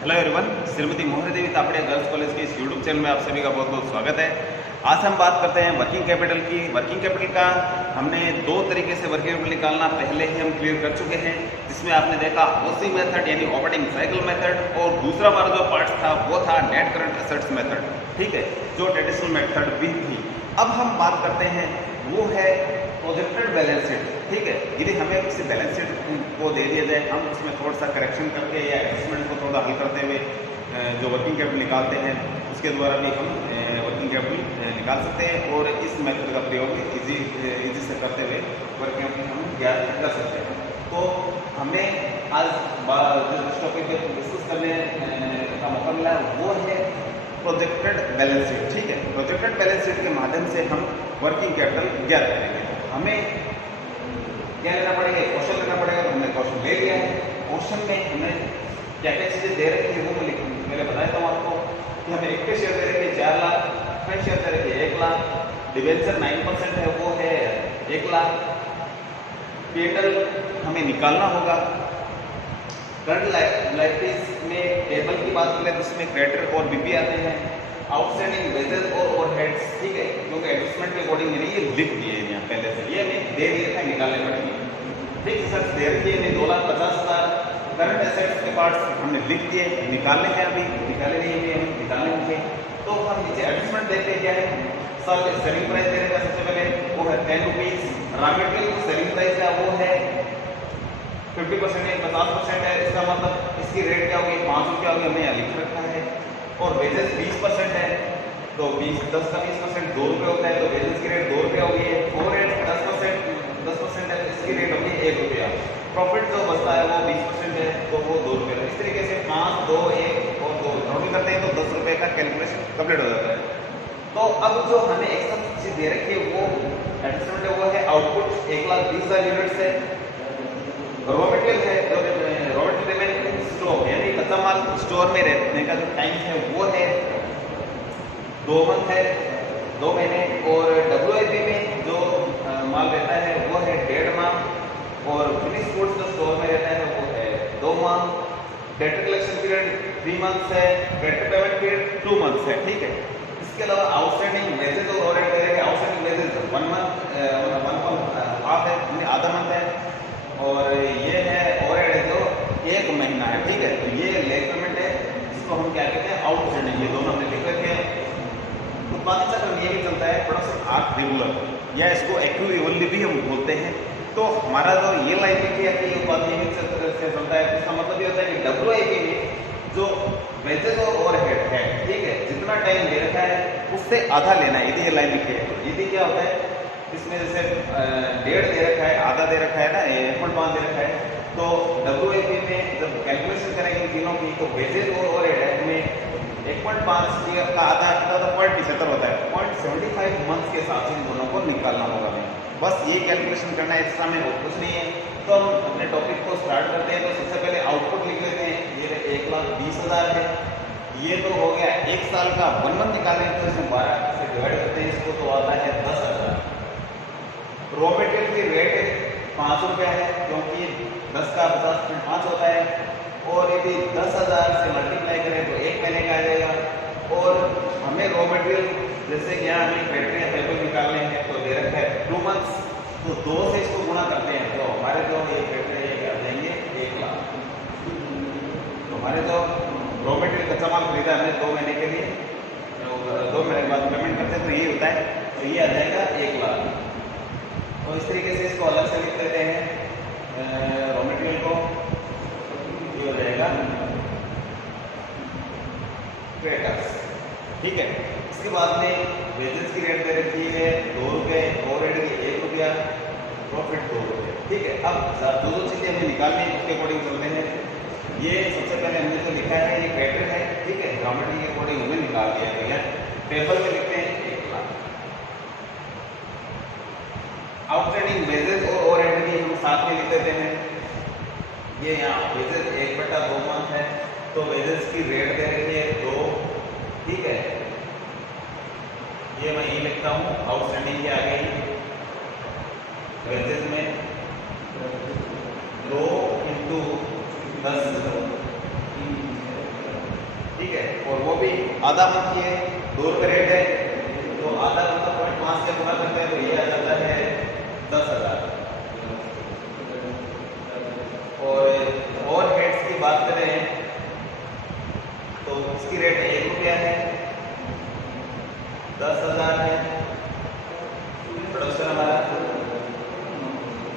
Hello everyone, Shrimati मोहरी देवी Tapadia girls college के इस यूट्यूब चैनल में आप सभी का बहुत बहुत स्वागत है। आज हम बात करते हैं वर्किंग कैपिटल की। वर्किंग कैपिटल का हमने दो तरीके से वर्किंग कैपिटल निकालना पहले ही हम क्लियर कर चुके हैं, जिसमें आपने देखा ओसी मेथड यानी ऑपरेटिंग साइकिल मेथड, और दूसरा हमारा जो पार्ट था वो था नेट करंट एसेट्स मेथड, ठीक है, जो ट्रेडिशनल मेथड भी थी। अब हम बात करते हैं वो है प्रोजेक्टेड बैलेंस शीट, ठीक है। यदि हमें किसी बैलेंस शीट को दे दिया जाए, हम उसमें थोड़ा सा करेक्शन करके या एडजस्टमेंट को थोड़ा हल करते हुए जो वर्किंग कैपिटल निकालते हैं उसके द्वारा भी हम वर्किंग कैपिटल निकाल सकते हैं, और इस मेथड का प्रयोग इजी से करते हुए वर्किंग कैपिटल हम ज्ञात कर सकते हैं। तो हमें आज जिस टॉपिक पर डिस्कस करने का मौका मिला वो है प्रोजेक्टेड बैलेंस शीट, ठीक है। प्रोजेक्टेड बैलेंस शीट के माध्यम से हम वर्किंग कैपिटल ज्ञात करेंगे। हमें क्या लेना पड़ेगा, क्वेश्चन लेना पड़ेगा। तो हमने क्वेश्चन ले लिया है। क्वेश्चन में हमें क्या क्या चीज़ें दे रखी है वो मैं पहले बता देता हूँ आपको कि हमें इक्विटी शेयर दे रखी है 4 लाख, प्रेफरेंस शेयर दे रखी है 1 लाख, डिवेंचर 9% है वो है 1 लाख। कैपिटल हमें निकालना होगा। करंट लायबिलिटीज में टेबल की बात करें तो उसमें क्रेडिटर और बीपी आते हैं। आउटस्टैंडिंग वेजेस और ओवरहेड्स, ठीक है, क्योंकि एडजस्टमेंट के अकॉर्डिंग मैंने ये लिख दिए हैं यहाँ पहले से, ये हमें दे दिए थे, निकालने पड़ेंगे। फिक्स एसेट्स दे रखी है 2,50,000। करंट एसेट्स के पार्ट्स हमने लिख दिए, निकालने हैं, अभी निकाले नहीं है, हमें निकालने होंगे। तो हम नीचे एडजस्टमेंट देते हैं क्या है, सेलिंग प्राइस दे रहेगा सबसे पहले, वो है 10 रुपीज। रॉ मटेरियल की सेलिंग प्राइस है वो है 50% है, 50% है, इसका मतलब इसकी रेट क्या होगी, 5 रुपया होगी, हमने यहाँ लिख रखा है। और वेजेस 20% है, तो 10 का 20% 2 रुपये होता है, तो वेजेस की रेट 2 रुपये होगी। ओवरहेड 10% है, तो इसकी रेट होगी 1 रुपया। प्रॉफिट जो बचता है वो 20% है, तो वो 2 रुपये। इस तरीके से 5, 2, 1 और 2 नोटिंग करते हैं तो 10 रुपये का कैलकुलेशन कंप्लीट हो जाता है। तो अब जो हमें एक सब चीज़ दे रखी है वो एडजस्टमेंट है, वो है आउटपुट 1,20,000 यूनिट्स है। रॉ मटेरियल है, रॉ मटेरियल में स्टॉक यानी कच्चा माल स्टोर में रहने का जो टाइम है वो है 2 मंथ है, 2 महीने। और WIP में जो माल रहता है वो है 1.5 माह। और फिनिश गुड्स जो स्टोर में रहता है वो है 2 माह। डेटर कलेक्शन पीरियड 3 मंथ्स है, डेटर पेमेंट पीरियड 2 मंथ्स है, ठीक है। इसके अलावा आउटस्टैंडिंग वेजेस और ओवरहेड करेंगे। Outstanding wages 1 month, 1 month half है, आधा मंथ है। और ये है ओवरहेड है जो 1 महीना है, ठीक है। तो ये लेट पेमेंट है, इसको हम क्या कहते हैं, आउटस्टैंडिंग। ये दोनों हमने लिख रखे हैं। उत्पादन चक्र ये भी चलता है प्रोडक्शन आर्ट रेगुलर, या इसको एक्यूरेवली भी हम बोलते हैं। तो हमारा जो ये लाइन लिखी है कि उत्पादन ये से चलता है, इसका मतलब ये होता है कि WIP में जो वेजेस और ओवरहेड है, ठीक है, जितना टाइम दे रखा है उससे आधा लेना है। यदि ये लाइन लिखी है, यदि क्या होता है इसमें जैसे 1.5 दे रखा है, आधा दे रखा है ना, 1.5 दे रखा है, तो WIP में जब कैलकुलेशन करेंगे इन तीनों की, तो वेजेस और ओवरहेड में 1.5 का आधा कितना होता है, 0.75 होता है। 0.75 मंथ के हिसाब से इन दोनों को निकालना होगा हमें। बस ये कैलकुलेशन करना है, इसका में और कुछ नहीं है। तो हम अपने टॉपिक को स्टार्ट करते हैं। तो सबसे पहले आउटपुट लिख लेते हैं, ये 1,20,000 है। ये तो हो गया 1 साल का। 1 मंथ निकालें तो इसमें 12 से डिवाइड करते हैं इसको, तो आता है 10,000। रॉ मटेरियल की रेट 5 रुपया है, क्योंकि 10 का 50.5 होता है। और यदि 10,000 से मल्टीप्लाई करें तो 1 महीने का आ जाएगा। और हमें रॉ मटेरियल जैसे कि यहाँ हमें बैटरी या पेपर निकालने हैं तो दे रखा है 2 मंथ्स, तो 2 से इसको गुणा करते हैं तो हमारे जो ये बैटरी ये आ जाएंगे 1 लाख। तो हमारे जो रॉ मटेरियल कच्चा माल खरीदा हमने 2 महीने के लिए, 2 महीने के बाद पेमेंट करते हैं तो ये होता है, तो ये आ जाएगा 1 लाख। तो इस तरीके से इसको अलग से लिख देते हैं रॉ मटेरियल को, ये हो जाएगा क्रेडिटर्स, ठीक है। इसके बाद में वेजेस की रेट दे रखी है 2 रुपये, ओवरहेड की 1 रुपया, प्रॉफिट 2 रुपये, ठीक है। अब दो चीज़ें हमें निकालनी है, उसके अकॉर्डिंग चलते हैं। ये सबसे पहले हमने जो लिखा है ये क्रेडिटर है, ठीक है, रॉ मटेरियल के अकॉर्डिंग हमने निकाल दिया है। भैया पेपर में लिखते हैं 1 लाख। आउटस्टैंडिंग वेजेस और ओवरहेड भी हम साथ में लिख देते हैं। ये यहाँ वेजेस 1/2 मंथ है, तो वेजेस की रेट दे रखी है 2, ठीक है। ये मैं ये लिखता हूँ आउटस्टैंडिंग के आगे ही, वेजेस में 2 × 10 है, और वो भी आधा मंथ की है, 2 रुपये रेट है, तो आधा मतलब 0.5 से गुना करते हैं तो ये आ जाता है 10,000। और हेड्स की बात करें तो इसकी रेट 1 रुपया है, 10,000 है प्रोडक्शन हमारा,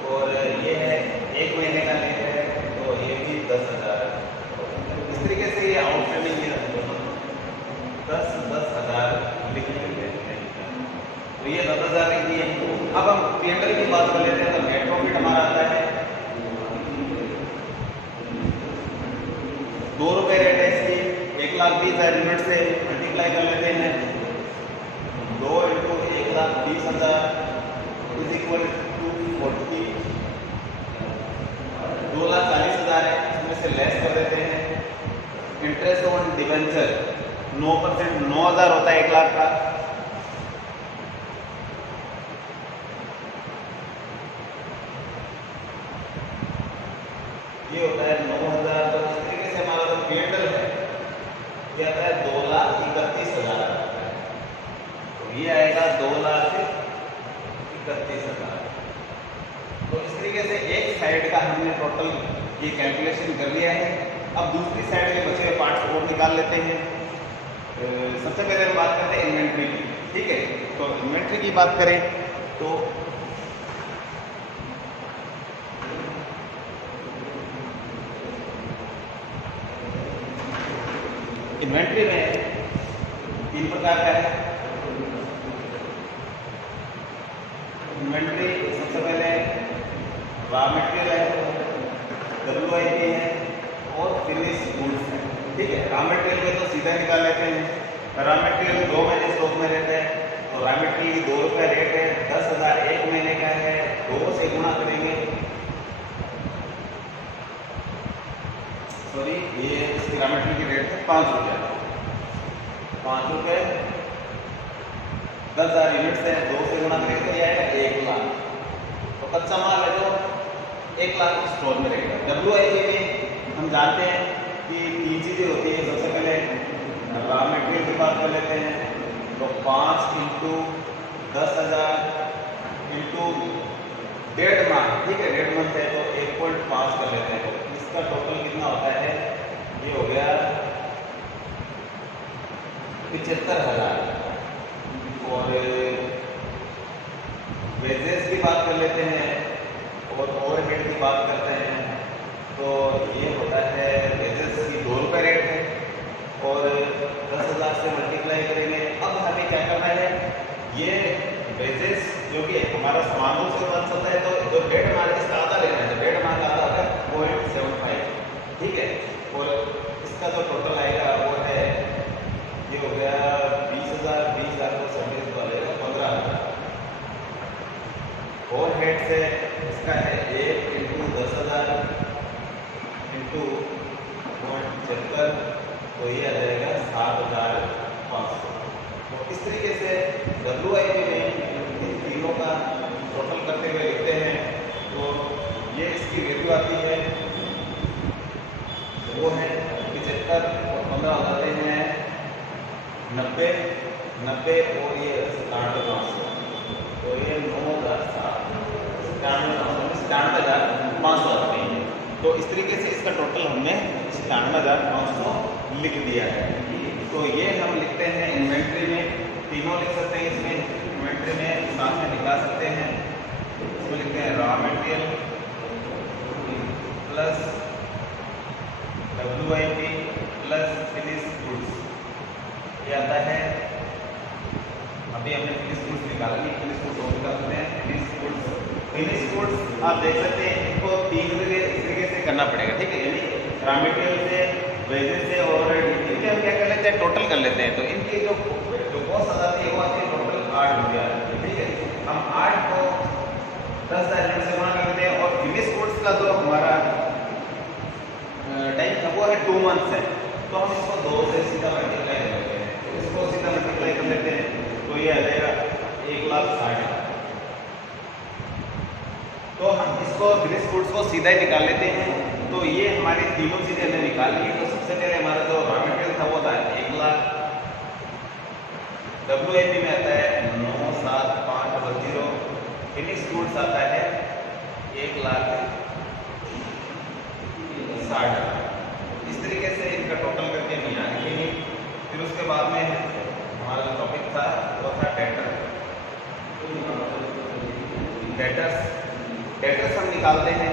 और ये है 1 महीने का रेट है तो ये भी 10,000। इस तरीके से ये आउटस्टैंडिंग ये 10,000 लिख लेते हैं, तो ये 10,000 लिख दिए। अब हम P&L की बात कर लेते हैं, तो नेट प्रॉफिट हमारा आता है 2 रुपये रेट है इसकी, 1,20,000 यूनिट से मल्टीप्लाई कर लेते हैं, 2 × 1,20,000 इज इक्वल टू 40, 2,40,000 है, इसमें से लेस कर देते हैं। इंटरेस्ट ऑन डिवेंचर 9%, 9,000 होता है 1 लाख का, ये होता है 9,000। तो इस तरीके से हमारा जो P&L है ये आता है 2,31,000, तो ये आएगा 2,31,000। तो इस तरीके से एक साइड का हमने टोटल ये कैलकुलेशन कर लिया है। अब दूसरी साइड के बचे हुए पार्ट्स और निकाल लेते हैं। सबसे पहले हम बात करते हैं इन्वेंट्री की, ठीक है। तो इन्वेंट्री की बात करें तो इन्वेंट्री में 3 प्रकार का है। इन्वेंट्री सबसे पहले रॉ मटेरियल है, WIP है और फिनिश गुड्स है, ठीक है। रॉ मटेरियल में तो सीधा निकाल लेते हैं। रॉ मटेरियल 2 महीने स्टॉक में रहते हैं, तो रॉ मटेरियल की 2 रुपये रेट है, 10,000 1 महीने का है, 2 से गुणा करेंगे, सॉरी ये इसकी रॉ मटेरियल की रेट है 5 रुपये, 5 रुपये 10,000 यूनिट से 2 से गुणा करेंगे तो ये आएगा 1 लाख। तो कच्चा माल है जो 1 लाख स्टोर में रहेगा। WIP में हम जानते हैं कि 3 चीज़ें होती है। सबसे पहले रॉ मटेरियल की बात कर लेते हैं, तो 5 × 10,000 × 1.5 माह, ठीक है, 1.5 मंथ है तो 1.5 कर लेते हैं, तो इसका टोटल कितना होता है, ये हो गया 75,000। और वेजेस की बात कर लेते हैं और ओवरहेड की बात करते हैं, तो ये होता है वेजेस की 2 रुपये रेट है और 10,000 से मल्टीप्लाई करेंगे। अब हमें क्या करना है, ये वेजेस जो कि हमारा सामानों से बन सकता है, तो जो 1.5 माह इसका आधा लेना है, तो 1.5 माह का आधा होता है 0.75, ठीक है। और इसका जो टोटल आएगा वो है, ये हो गया 20,000, 20,000 को 70 वाले 15,000। ओवरहेड से इसका है 1 × 10,000 × 0.75, तो ये आ जाएगा 7,500। तो इस तरीके से WIP में इन तीनों का टोटल करते हुए लिखते हैं, तो ये इसकी वैल्यू आती है, वो है 75 और 15 हो जाते हैं 90, 90 और ये 97,500, तो ये 9,007, 97,500 आते हैं। तो इस तरीके से इसका टोटल हमने 97,500 लिख दिया है। तो ये हम लिखते हैं इन्वेंट्री में, तीनों लिख सकते हैं इसमें, इन्वेंट्री में साथ में निकाल सकते हैं। इसमें लिखते हैं raw material plus WIP plus finish goods, ये आता है। अभी हमने फिनिश गुड्स निकाला नहीं, फिनिश गुड्स और निकालते हैं। फिनिश गुड्स आप देख सकते हैं, इनको 3 तरीके से करना पड़ेगा, ठीक है। यानी रॉ मटेरियल से, वेजेस से और इनके हम क्या कर लेते हैं, टोटल कर लेते हैं। तो इनकी जो कॉस्ट आ जाती है वो आती है टोटल 8 रुपया, ठीक है। हम 8 को 10,000 यूनिट से गुणा कर देते हैं, और फिनिश गुड्स का जो हमारा टाइम था वो है 2 मंथ्स है, तो हम इसको 2 से सीधा मल्टीप्लाई कर लेते हैं। तो इसको सीधा मल्टीप्लाई कर लेते हैं, तो ये आ जाएगा 1,60,000। तो हम इसको फिनिश गुड्स को सीधा ही निकाल लेते हैं। तो ये हमारी तीनों चीज़ें हमने निकाल ली। तो सबसे पहले हमारा जो रॉ मटेरियल था वो था WIP में आता है 97500, फिनिश गुड्स आता है 1,60,000। इस तरीके से इनका टोटल करके हम यहाँ लिखेंगे। फिर उसके बाद में हमारा जो टॉपिक था वो था डेटर्स हम निकालते हैं।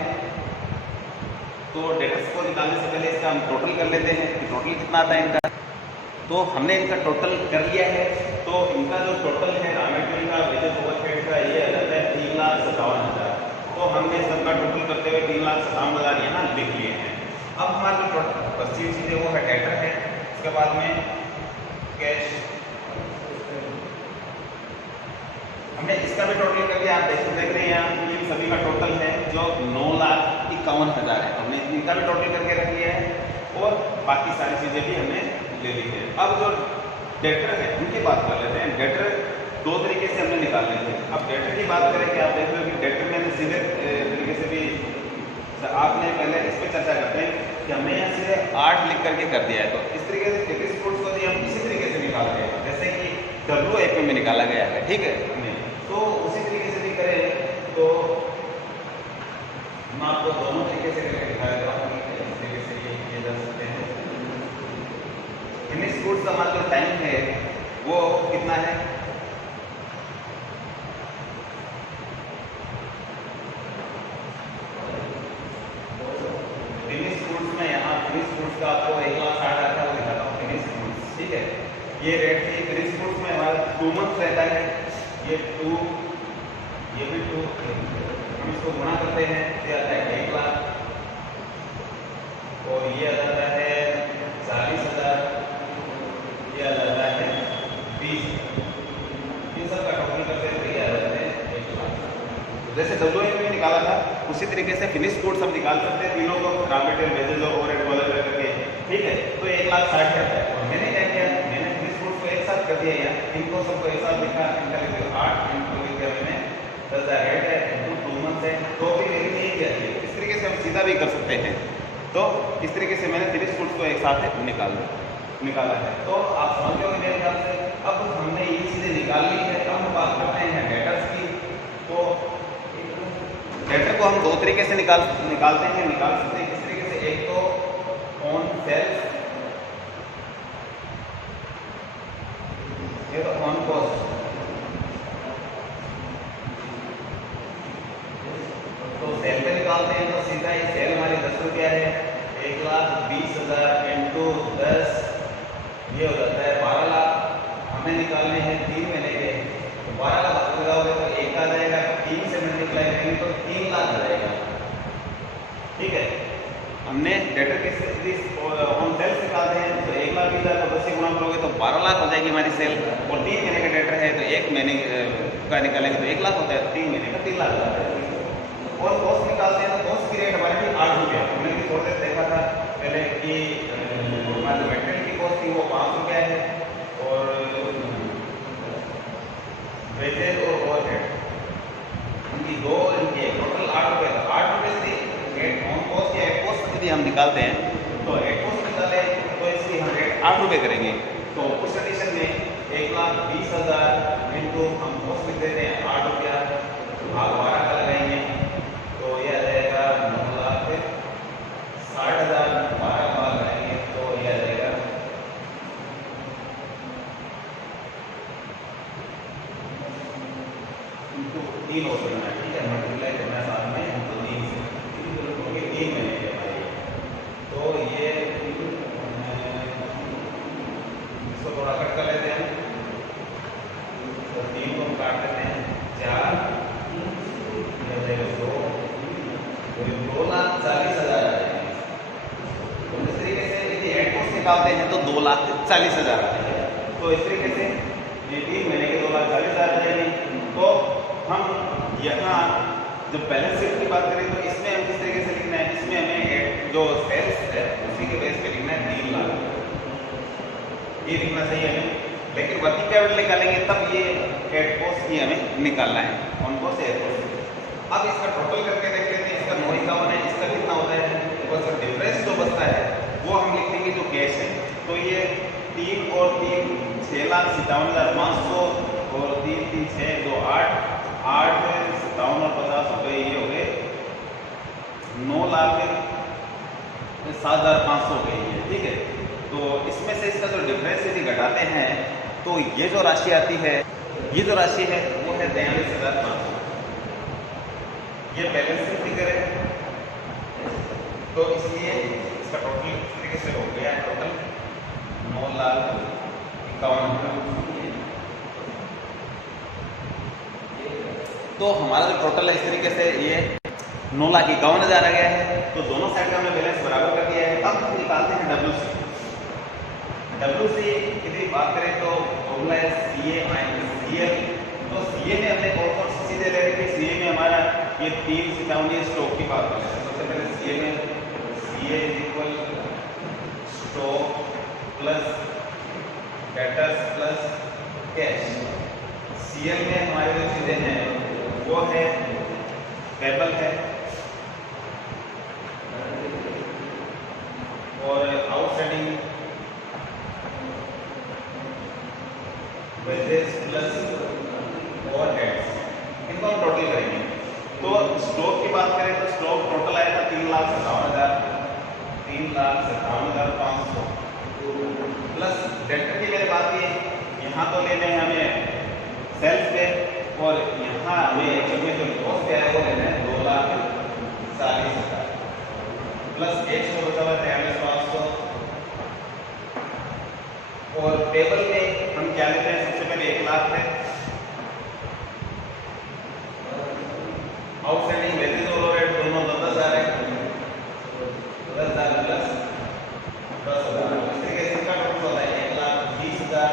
तो डेटर्स को निकालने से पहले इसका हम टोटल कर लेते हैं कि टोटल कितना आता है इनका। तो हमने इनका टोटल कर लिया है। तो इनका जो टोटल है रॉ मटेरियल का, वेजेस, ओवरहेड का, ये आ जाता है 3,57,000। तो हमने सबका टोटल करते हुए 3,57,000 यहाँ लिख लिए हैं। अब हमारा जो टोटल बची हुई चीज़ है वो है डेटर है। उसके बाद में कैश, हमने इसका भी टोटल कर दिया। आप देख रहे हैं यहाँ इन सभी का टोटल है जो 9,51,000 है। हमने इनका भी टोटल करके रख लिया है और बाकी सारी चीज़ें भी हमने ले ली है। अब जो डेटर है उनकी बात कर लेते हैं। डेटर दो तरीके से हमने निकालने थे। अब डेटर की बात करें कि आप देख रहे हो कि डेटर मैंने सीधे तरीके से भी आपने पहले इस पर चर्चा करते हैं कि हमने यहाँ से 8 लिख करके कर दिया है। तो इस तरीके से फिनिश गुड्स को भी हम इसी तरीके से निकालते हैं जैसे कि WIP में निकाला गया है, ठीक है। तो उसी तरीके से भी करें तो मैं आपको दोनों तरीके से करके दिखा देता हूँ कि इस तरीके से ये किए जा सकते हैं। फिनिश गुड्स का हमारा जो टाइम है वो कितना है, फिनिश गुड्स में यहाँ फिनिश गुड्स का आपको 1,60,000 आता है वो दिखाता हूँ। फिनिश गुड्स, ठीक है, ये रेट थी। फिनिश गुड्स में हमारा 2 मंथ्स रहता है। ये 2, ये भी 2, हम इसको गुणा करते हैं तो आता है 1,00,000 और ये आ जाता है 40,000, ये आ जाता है 20। इन सब का टोटल करते हैं तो ये आ जाता है 1,00,000। जैसे WIP में निकाला था उसी तरीके से फिनिश गुड्स हम निकाल सकते हैं तीनों को, रॉ मटेरियल, वेजेस और ओवरहेड वगैरह करके, ठीक है। तो 1,60,000 आता है। और मैंने क्या किया, मैंने फिनिश गुड्स को एक साथ कर दिया यहाँ, इनको सबको एक साथ लिखा, इनका लिख दिया 8, इनको लिख दिया मैंने 10,000 रेट है, इनको 2 मंथ है, तो भी मेरी नहीं किया। इस तरीके से हम सीधा भी कर सकते हैं। तो इस तरीके से मैंने फिनिश गुड्स को एक साथ निकाला है। तो आप समझ गए मेरे ख्याल से। अब हमने ये चीज़ें निकाल ली है। अब हम बात करते हैं डेटर्स की। तो डेटर को हम दो तरीके से निकाल सकते हैं, किस तरीके से। एक तो ऑन सेल्स, ये तो ऑन कॉस्ट। तो सेल पे निकालते हैं तो सीधा ही सेल हमारी 10 रुपया है। 1,20,000 इंटू 10 ये हो जाता है 12,00,000। हमें निकालने हैं 3 महीने के। तो 12,00,000 लगाओगे तो 1 आ जाएगा, 3 से मल्टीप्लाई करेंगे तो 3,00,000 आ जाएगा, ठीक है। हमने डेटर के ऑन सेल्स निकालते हैं तो 1,20,000 को 10 से गुणा करोगे तो 12,00,000 हो जाएगी हमारी सेल। और 3 महीने का डेटर है तो 1 महीने का निकालेंगे तो 1,00,000 होता है, 3 महीने का 3,00,000 होता है। और कॉस्ट निकालते हैं तो कॉस्ट की रेट हमारी 8 रुपया। हमने भी थोड़ी देर देखा था पहले कि हमारी जो मटेरियल की कॉस्ट थी वो 5 रुपया है और वेजेस और ओवरहेड इनकी टोटल 8 रुपये था। 8 रुपये से ऑन कॉस्ट या हेड कॉस्ट यदि हम निकालते हैं तो हेड कॉस्ट निकाले तो इसकी हम रेट 8 रुपये करेंगे। तो उस कंडीशन में 1,20,000 इंटू हम कॉस्ट लिख देते हैं 8 रुपया, भाग 12 का लगाएंगे तो ये आ जाएगा 9,60,000। 12 का भाग लगाएंगे तो ये आ जाएगा 3 हो सकता है, ठीक है। मल्टीप्लाई करना है साथ में तो 3 से 3 महीने के हमारे। तो ये इसको थोड़ा कट कर लेते हैं तो 3 को हम काट लेते हैं 4, 2,40,000 आ जाएंगे। तो इस तरीके से यदि हेड कॉस्ट निकालते हैं तो 2,40,000 आ जाएंगे। तो इस तरीके से ये 3 महीने के 2,40,000 आ जाएंगे। तो हम यहाँ जब बैलेंस शीट की बात करें तो इसमें हम किस तरीके से लिखना है, इसमें हमें जो सेल्स है उसी के बेस पे लिखना है 3,00,000, ये लिखना चाहिए हमें। लेकिन वर्किंग कैपिटल निकालेंगे तब ये हेड कॉस्ट ही हमें निकालना है, ऑन कॉस्ट हेड कॉस्ट। अब इसका टोटल करके देख लेते हैं। इसका 9,51 है, इसका कितना होता है, और इसका डिफरेंस जो बचता है वो हम लिखेंगे जो कैश है। तो ये 3 और 3 6,57,500 और 3 3 6 2 8 8 57 और 50 हो गए, ये हो गए 9,07,500 हो गई है। ठीक है, तो इसमें से इसका जो डिफरेंस यदि घटाते हैं तो ये जो राशि आती है, ये जो राशि है वो है 43,500। ये बैलेंसिंग फिगर है, तो इसलिए इसका टोटल इस तरीके से हो गया है, टोटल 9,51,000। तो हमारा जो टोटल है इस तरीके से ये 9,51,000 आ गया है। तो दोनों साइड का हमने बैलेंस बराबर कर दिया है। अब हम निकालते हैं WC। WC की बात करें तो फॉर्मूला है CA माइनस CL। तो CA में हमने कौन कौन सी चीजें ले रही थी? CA में हमारा ये 357 स्टॉक की बात करें, सबसे पहले CA में CA equal stock plus debtors plus cash. CL में हमारी जो चीजें हैं वो है पेबल है और आउटस्टैंडिंग वेजेस प्लस ओवरहेड्स, इनको हम टोटल करेंगे। तो स्टॉक की बात करें तो स्टॉक टोटल आया था 3,57,500 प्लस डेटर की मैंने बात की, यहाँ तो लेने हैं हमें सेल्स पे और यहाँ हमें जब में जो लॉस पे आया वो लेना है 2,40,000 प्लस एक सौ बचा हुआ 43,500। और टेबल में हम क्या लेते हैं? सबसे पहले 1 लाख है, आउटस्टैंडिंग वेजेस और ओवरहेड दोनों 10,000 है, 10,000 प्लस 10,000। इस तरीके से इसका टोटल होता है 1,20,000।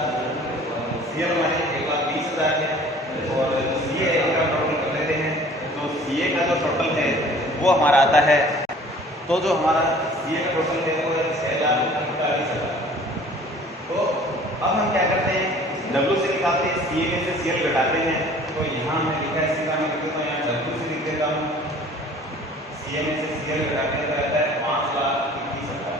CL हमारे 1,20,000 है और CA का टोटल कर लेते हैं। तो CA का जो टोटल है वो हमारा आता है, तो जो हमारा CA का टोटल है वो है 6,41,000। तो अब हम क्या करते हैं? WC निकालते हैं, CA में से CL घटाते हैं। तो यहाँ हमने लिखा है, इसका मैं लिख देता हूँ, यहाँ WC लिख देता हूँ। CA में से CL घटाते हैं तो रहता है 5,21,000।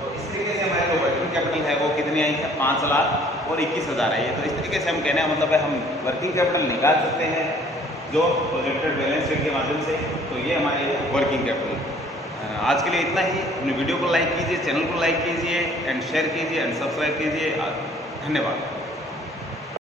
तो इस तरीके से हमारे जो वर्किंग कैपिटल है वो कितनी आई है? 5,21,000 आई है। तो इस तरीके से हम कहने का मतलब है हम वर्किंग कैपिटल निकाल सकते हैं जो प्रोजेक्टेड बैलेंस शीट के माध्यम से। तो ये हमारे वर्किंग कैपिटल। आज के लिए इतना ही। अपनी वीडियो को लाइक कीजिए, चैनल को लाइक कीजिए एंड शेयर कीजिए एंड सब्सक्राइब कीजिए। धन्यवाद।